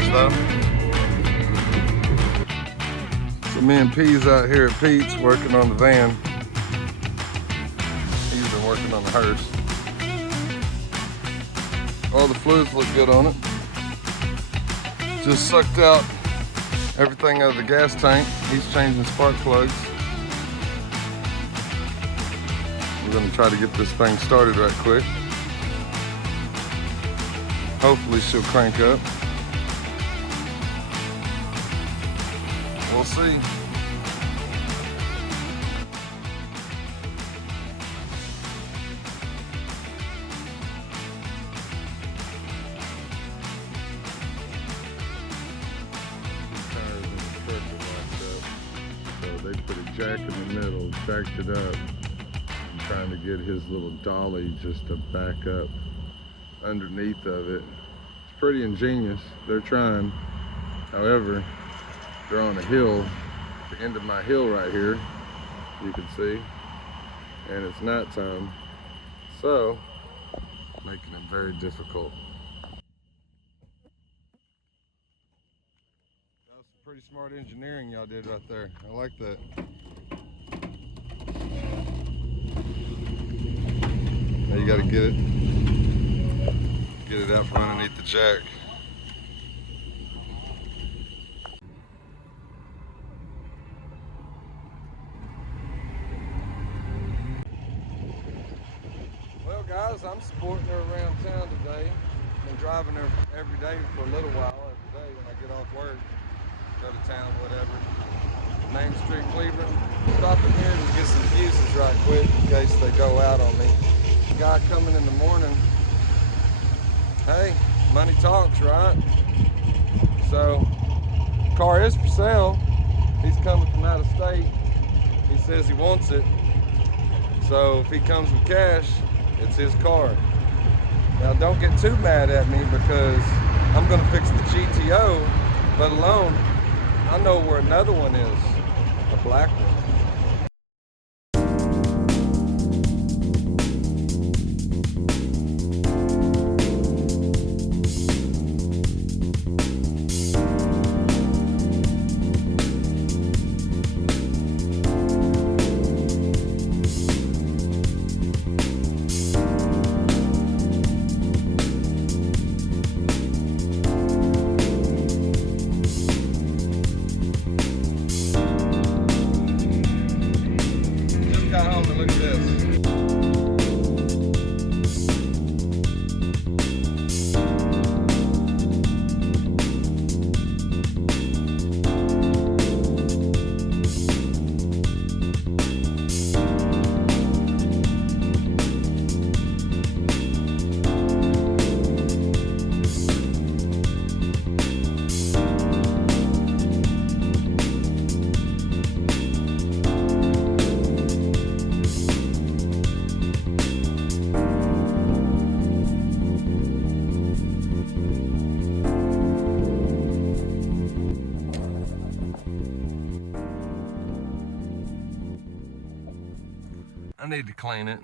cars though. So me and P's out here at Pete's working on the van. He's been working on the hearse. All the fluids look good on it. Just sucked out everything out of the gas tank. He's changing spark plugs. We're gonna try to get this thing started right quick. Hopefully she'll crank up. We'll see. So they put a jack in the middle, jacked it up, trying to get his little dolly just to back up underneath of it. It's pretty ingenious. They're trying. However, they're on a hill, the end of my hill right here, you can see, and it's nighttime, so making it very difficult. That was some pretty smart engineering y'all did right there. I like that. Now you gotta get it out from underneath the jack. Well guys, I'm supporting her around town today. Been driving her every day for a little while every day when I get off work. Go to town, whatever. Main Street, Cleveland. Stopping here to get some fuses right quick in case they go out on me. Guy coming in the morning. Hey, money talks, right? So, car is for sale. He's coming from out of state. He says he wants it. So if he comes with cash, it's his car. Now don't get too mad at me because I'm gonna fix the GTO, let alone I know where another one is, a black one. Look at this. I need to clean it.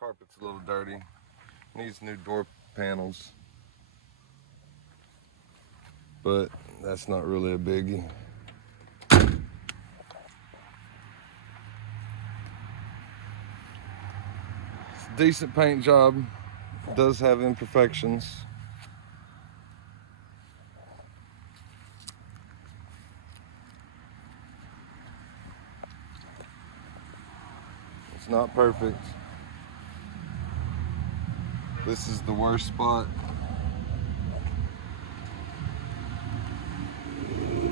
Carpet's a little dirty. Needs new door panels. But that's not really a biggie. It's a decent paint job. It does have imperfections. It's not perfect. This is the worst spot.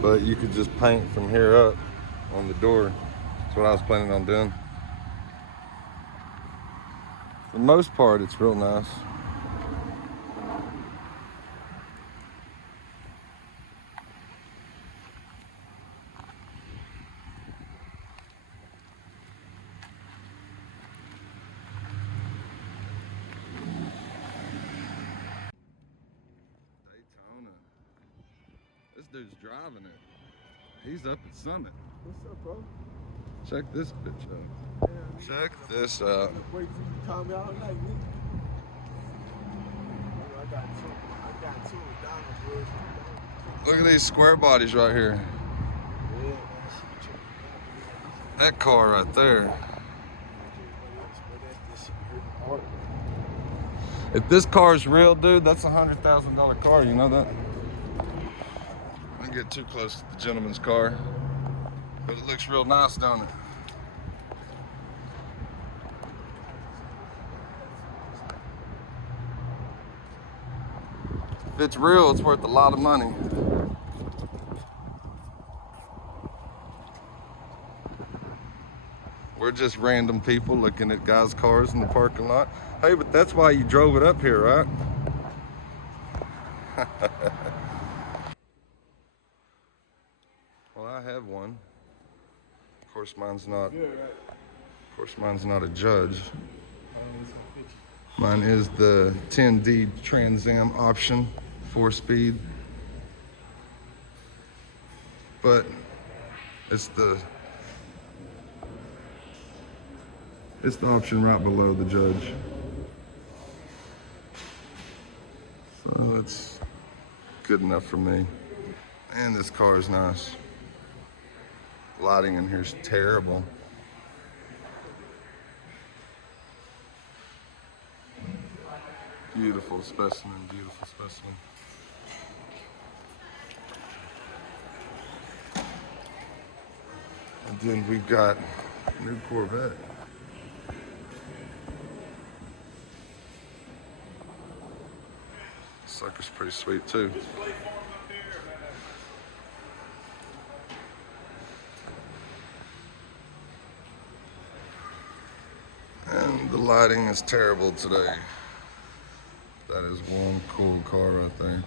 But you could just paint from here up on the door. That's what I was planning on doing. For the most part, it's real nice. This dude's driving it. He's up at Summit. What's up, bro? Check this bitch out. Check this out. Wait for you to call me all night, nigga. I got two. Look at these square bodies right here. That car right there. If this car is real, dude, that's a $100,000 car. You know that? I don't get too close to the gentleman's car, but it looks real nice, don't it? If it's real, it's worth a lot of money. We're just random people looking at guys' cars in the parking lot. Hey, but that's why you drove it up here, right? Well, I have one. Of course, mine's not. Of course, mine's not a Judge. Mine is the 10D Trans Am option, 4-speed. But it's the option right below the Judge. So that's good enough for me. And this car is nice. Lighting in here is terrible. Beautiful specimen, beautiful specimen. And then we've got a new Corvette. Sucker's pretty sweet too. And the lighting is terrible today. That is one cool car right there.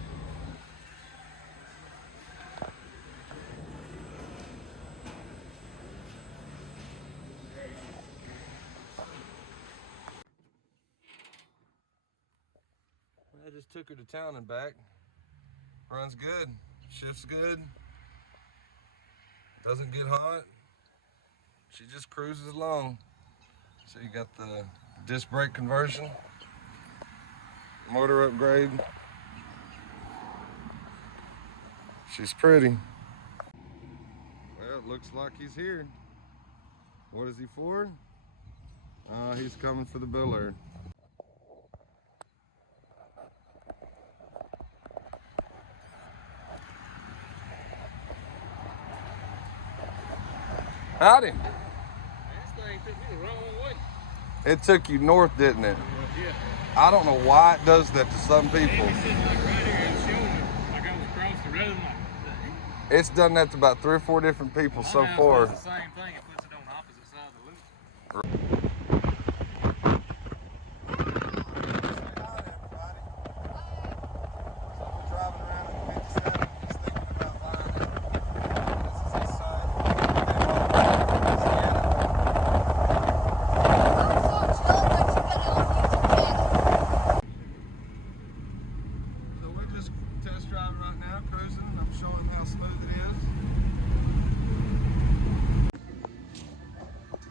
I just took her to town and back. Runs good, shifts good, doesn't get hot. She just cruises along. So you got the disc brake conversion, motor upgrade. She's pretty. Well, it looks like he's here. What is he for? He's coming for the Bel Air. Howdy. This thing took me the wrong way. It took you north, didn't it? Yeah. I don't know why it does that to some people. Maybe sitting like right here and showing me like I was across the road. Like, It's done that to about 3 or 4 different people so far. It's the same thing. It puts it on the opposite side of the loop. Test driving right now, cruising. I'm showing how smooth it is.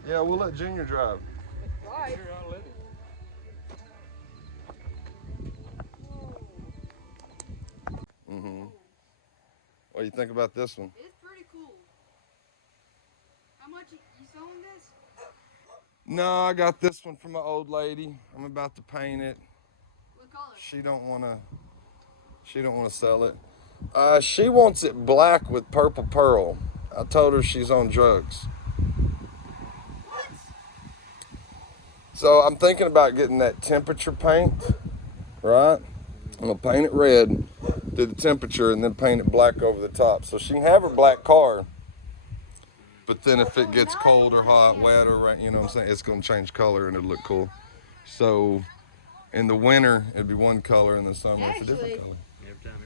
Yeah, we'll let Junior drive. Right. Here, I'll let it. What do you think about this one? It's pretty cool. How much you selling this? No, I got this one from my old lady. I'm about to paint it. What color? She don't wanna sell it. She wants it black with purple pearl. I told her she's on drugs. What? So I'm thinking about getting that temperature paint, right? I'm gonna paint it red, do the temperature, and then paint it black over the top. So she can have her black car, but then if it gets cold or hot, wet or rain, you know what I'm saying, it's gonna change color and it'll look cool. So in the winter, it'd be one color, in the summer, it's a different color.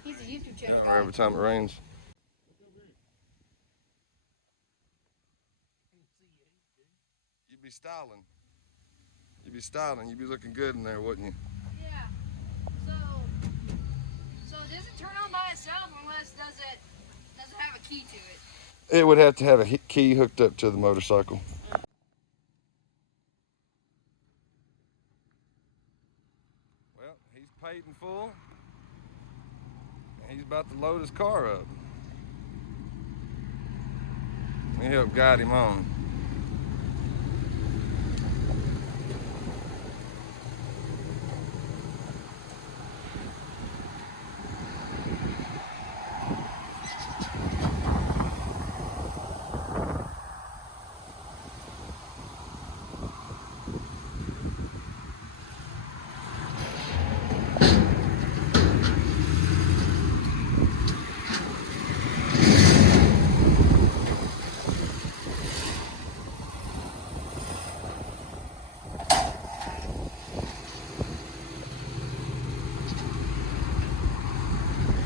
He's a YouTube channel Or guy. every time it rains. You'd be styling. You'd be styling. You'd be looking good in there, wouldn't you? Yeah. So does it turn on by itself unless does it have a key to it? It would have to have a key hooked up to the motorcycle. paid in full. And he's about to load his car up. Let me help guide him on.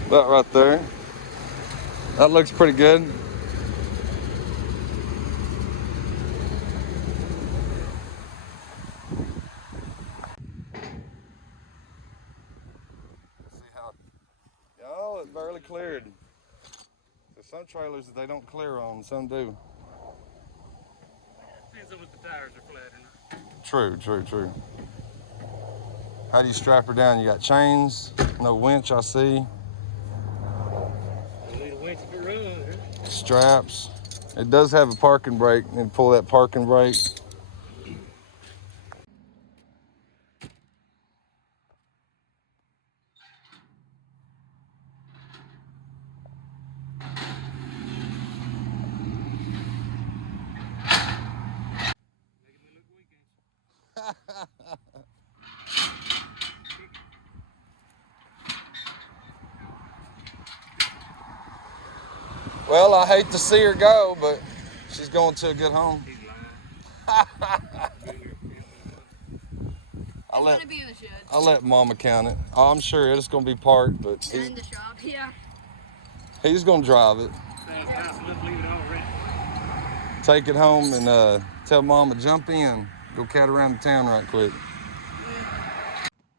About right there. That looks pretty good. See how, oh, it barely cleared. There's some trailers that they don't clear on, some do. Depends on if the tires are flat or not. True, true, true. How do you strap her down? You got chains, no winch, I see. You need a winch if it runs, huh? Straps. It does have a parking brake. You need to pull that parking brake. Making me look weak, ain't Well, I hate to see her go, but she's going to a good home. you? He's lying. I'll let, It's gonna be in the shed. I'll let Mama count it. Oh, I'm sure it's going to be parked, but And in the shop, yeah. he's going to drive it. Sounds nice enough, leave it already. Take it home and tell Mama jump in. Go cat around the town right quick.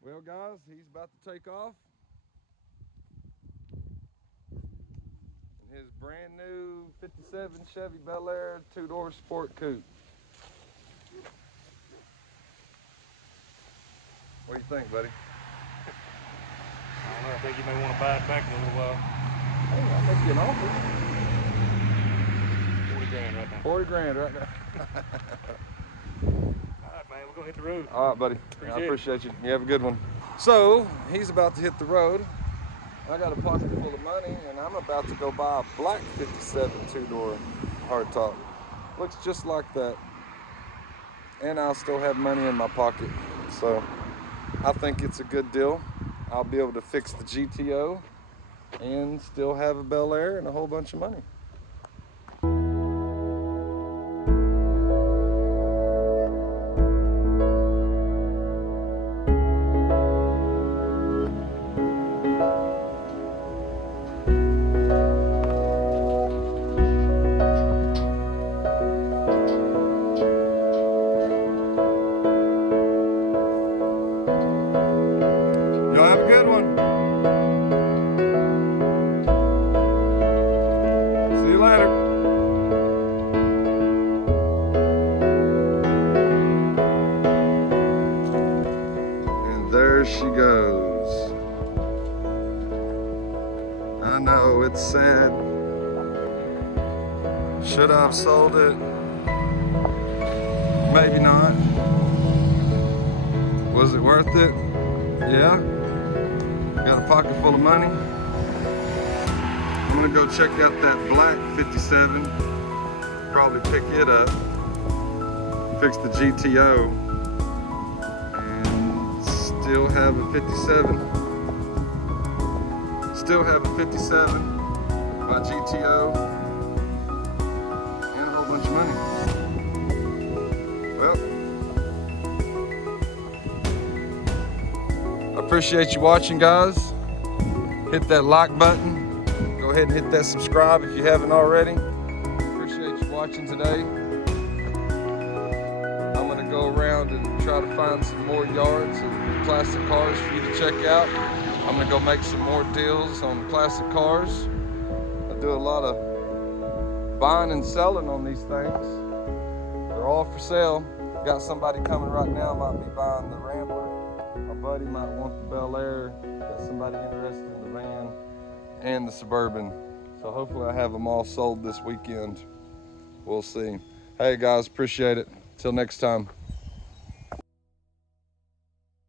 Well, guys, he's about to take off. In his brand new 57 Chevy Bel Air 2-door sport coupe. What do you think, buddy? I don't know, I think you may want to buy it back in a little while. Hey, I'll make you an offer. 40 grand right now. 40 grand right now. Alright, man, we're gonna hit the road. All right, buddy. I appreciate you. You have a good one. So, he's about to hit the road. I got a pocket full of money, and I'm about to go buy a black 57 2-door hardtop. Looks just like that. And I'll still have money in my pocket. So, I think it's a good deal. I'll be able to fix the GTO and still have a Bel Air and a whole bunch of money. Y'all have a good one. See you later. And there she goes. I know it's sad. Should I have sold it? Maybe not. Was it worth it? Yeah. Got a pocket full of money. I'm gonna go check out that black 57. Probably pick it up. Fix the GTO. And still have a 57. Still have a 57 by GTO. And a whole bunch of money. Well, I appreciate you watching, guys. Hit that like button. Go ahead and hit that subscribe if you haven't already. Appreciate you watching today. I'm gonna go around and try to find some more yards of classic cars for you to check out. I'm gonna go make some more deals on classic cars. I do a lot of buying and selling on these things. They're all for sale. Got somebody coming right now, might be buying the Rambler. our buddy might want the Bel Air. Got somebody interested in the van and the Suburban. So hopefully I have them all sold this weekend. We'll see. Hey guys, appreciate it. Till next time.